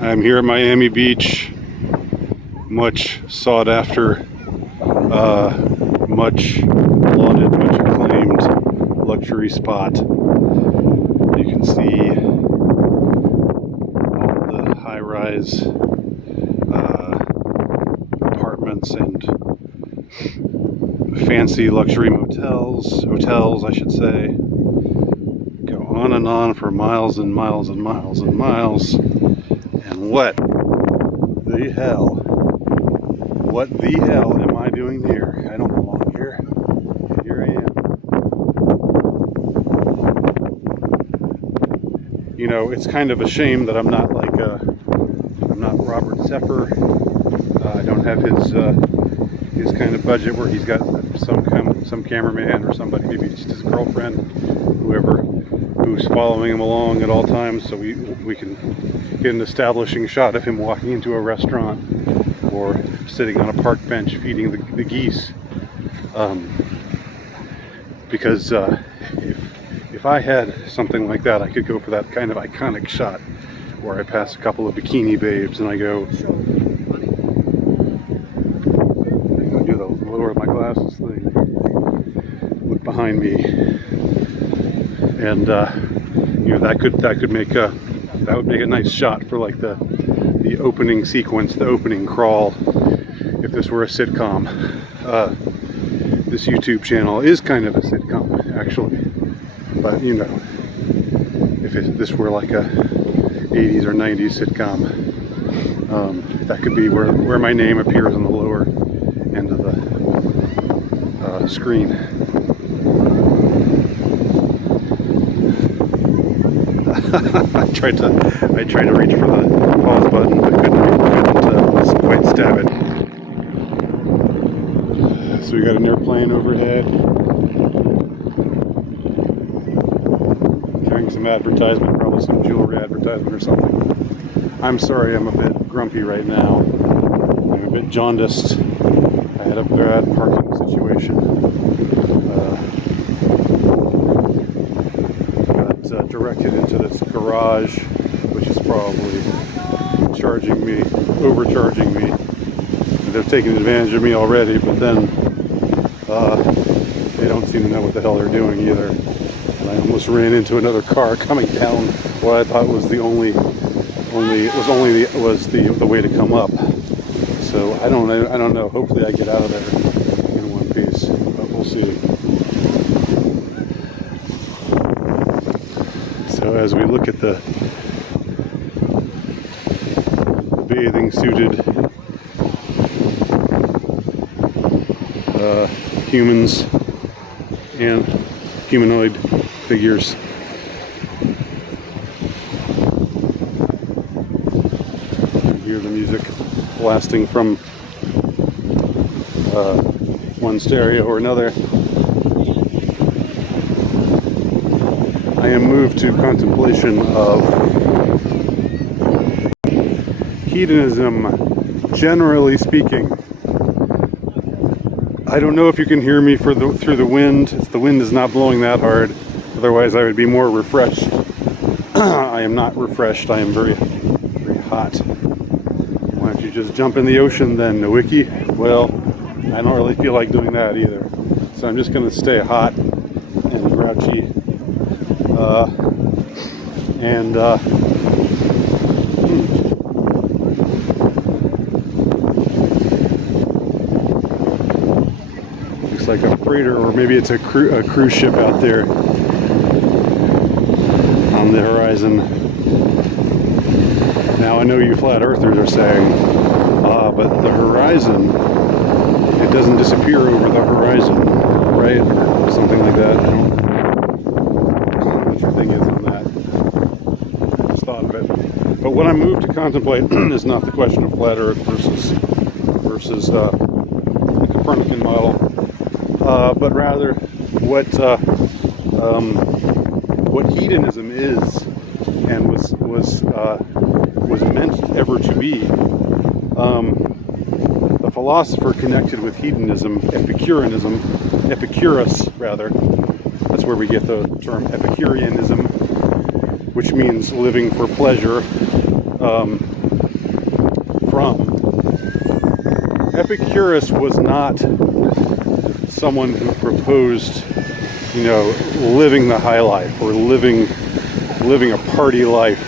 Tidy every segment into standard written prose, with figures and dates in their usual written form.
I'm here at Miami Beach, much sought after, much lauded, much acclaimed luxury spot. You can see all the high-rise apartments and fancy luxury hotels I should say, go on and on for miles and miles and miles and miles. And what the hell am I doing here? I don't belong here. Here I am. You know, it's kind of a shame that I'm not like I'm not Robert Zephyr. I don't have his kind of budget where he's got some cameraman or somebody, maybe just his girlfriend, whoever, who's following him along at all times, so we can get an establishing shot of him walking into a restaurant or sitting on a park bench feeding the geese. Because if I had something like that, I could go for that kind of iconic shot where I pass a couple of bikini babes and I go do the lower my glasses thing, look behind me, and you know, that would make a nice shot for like the opening sequence, the opening crawl, if this were a sitcom. This YouTube channel is kind of a sitcom, actually, but you know, if this were like a 80s or 90s sitcom, that could be where my name appears on the lower end of the screen. I tried to reach for the pause button, but couldn't quite stab it. So we got an airplane overhead, carrying some advertisement, probably some jewelry advertisement or something. I'm sorry, I'm a bit grumpy right now. I'm a bit jaundiced. I had a bad parking situation. Got directed into this garage, which is probably overcharging me. They're taking advantage of me already, but then they don't seem to know what the hell they're doing either. And I almost ran into another car coming down what I thought was the way to come up. So I don't know. Hopefully I get out of there in one piece, but we'll see. So as we look at the bathing suited humans and humanoid figures, you hear the music blasting from one stereo or another. I am moved to contemplation of hedonism, generally speaking. I don't know if you can hear me through the wind. The wind is not blowing that hard. Otherwise, I would be more refreshed. I am not refreshed. I am very, very hot. Why don't you just jump in the ocean then, Nowicki? Well, I don't really feel like doing that either. So I'm just going to stay hot and grouchy. Like a freighter, or maybe it's a cruise ship out there on the horizon. Now I know you flat earthers are saying, but the horizon, it doesn't disappear over the horizon, right? Or something like that. I don't know what your thing is on that. I just thought of it. But what I'm moved to contemplate is not the question of flat earth versus the Copernican model. But rather what hedonism is and was meant ever to be. The philosopher connected with hedonism, Epicurus rather. That's where we get the term Epicureanism, which means living for pleasure. Epicurus was not someone who proposed, living the high life or living a party life.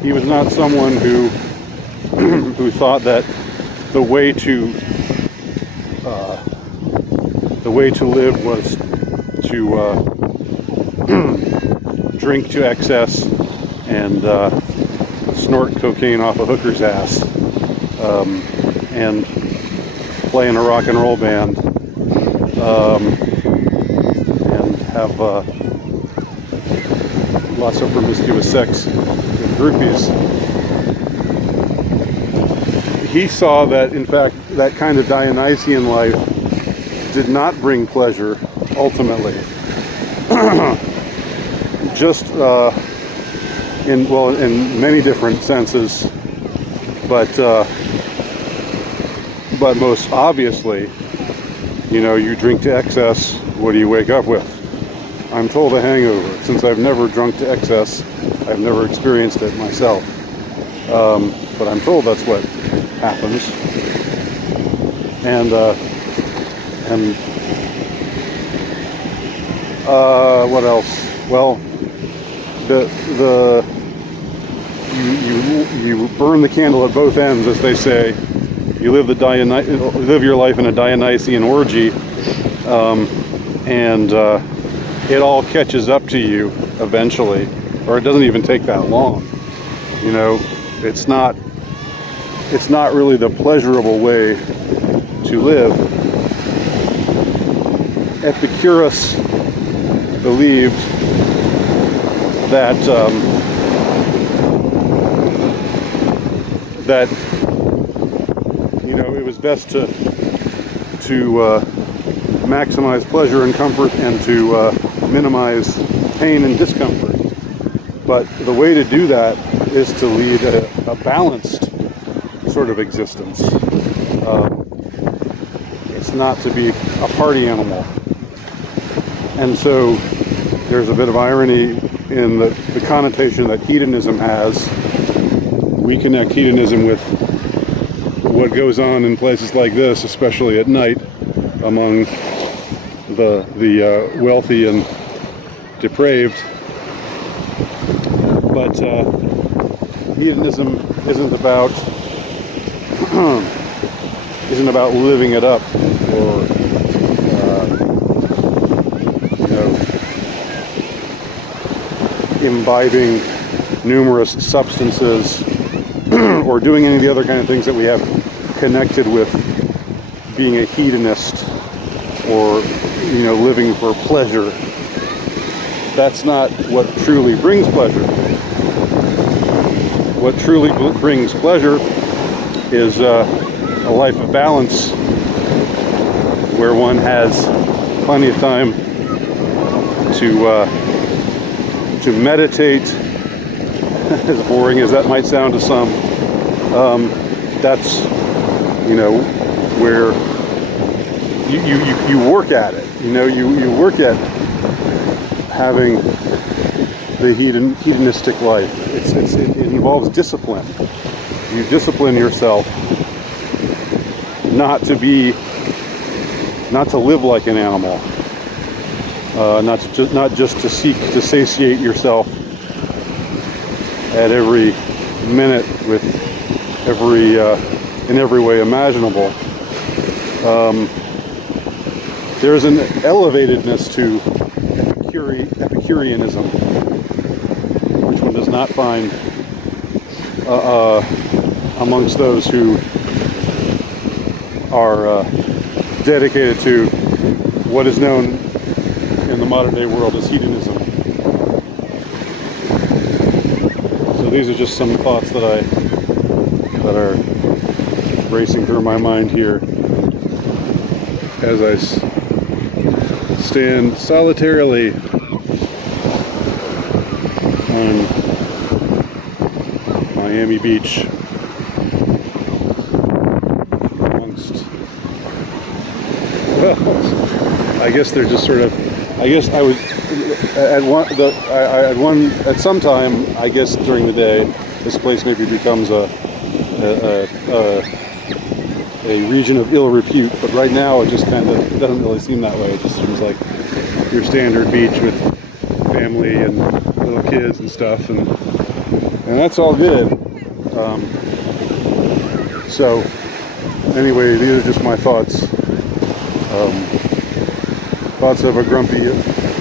He was not someone who who thought that the way to live was to drink to excess and snort cocaine off a hooker's ass, and play in a rock and roll band, and have lots of promiscuous sex with groupies. He saw that, in fact, that kind of Dionysian life did not bring pleasure, ultimately. Just in many different senses, but most obviously, you drink to excess. What do you wake up with? I'm told a hangover. Since I've never drunk to excess, I've never experienced it myself. But I'm told that's what happens. And what else? Well, you burn the candle at both ends, as they say. You live your life in a Dionysian orgy, and it all catches up to you eventually, or it doesn't even take that long. It's not really the pleasurable way to live. Epicurus believed that it was best to maximize pleasure and comfort and to minimize pain and discomfort. But the way to do that is to lead a balanced sort of existence. It's not to be a party animal. And so there's a bit of irony in the connotation that hedonism has. We connect hedonism with what goes on in places like this, especially at night, among the wealthy and depraved. But hedonism isn't about living it up, or imbibing numerous substances, or doing any of the other kind of things that we have connected with being a hedonist, or living for pleasure. That's not what truly brings pleasure. What truly brings pleasure is a life of balance, where one has plenty of time to meditate. As boring as that might sound to some, that's where you work at it. You work at having the hedonistic life. It involves discipline. You discipline yourself not to live like an animal, not just to seek to satiate yourself at every minute with in every way imaginable. There's an elevatedness to Epicureanism, which one does not find amongst those who are dedicated to what is known in the modern day world as hedonism. So these are just some thoughts that are racing through my mind here as I stand solitarily on Miami Beach amongst, well, I guess they're just sort of, I guess I was at some time, I guess during the day, this place maybe becomes a a region of ill repute, but right now it just kind of doesn't really seem that way. It just seems like your standard beach with family and little kids and stuff, and that's all good. So anyway, these are just my thoughts. Thoughts of a grumpy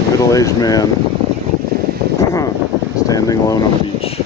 middle-aged man standing alone on the beach.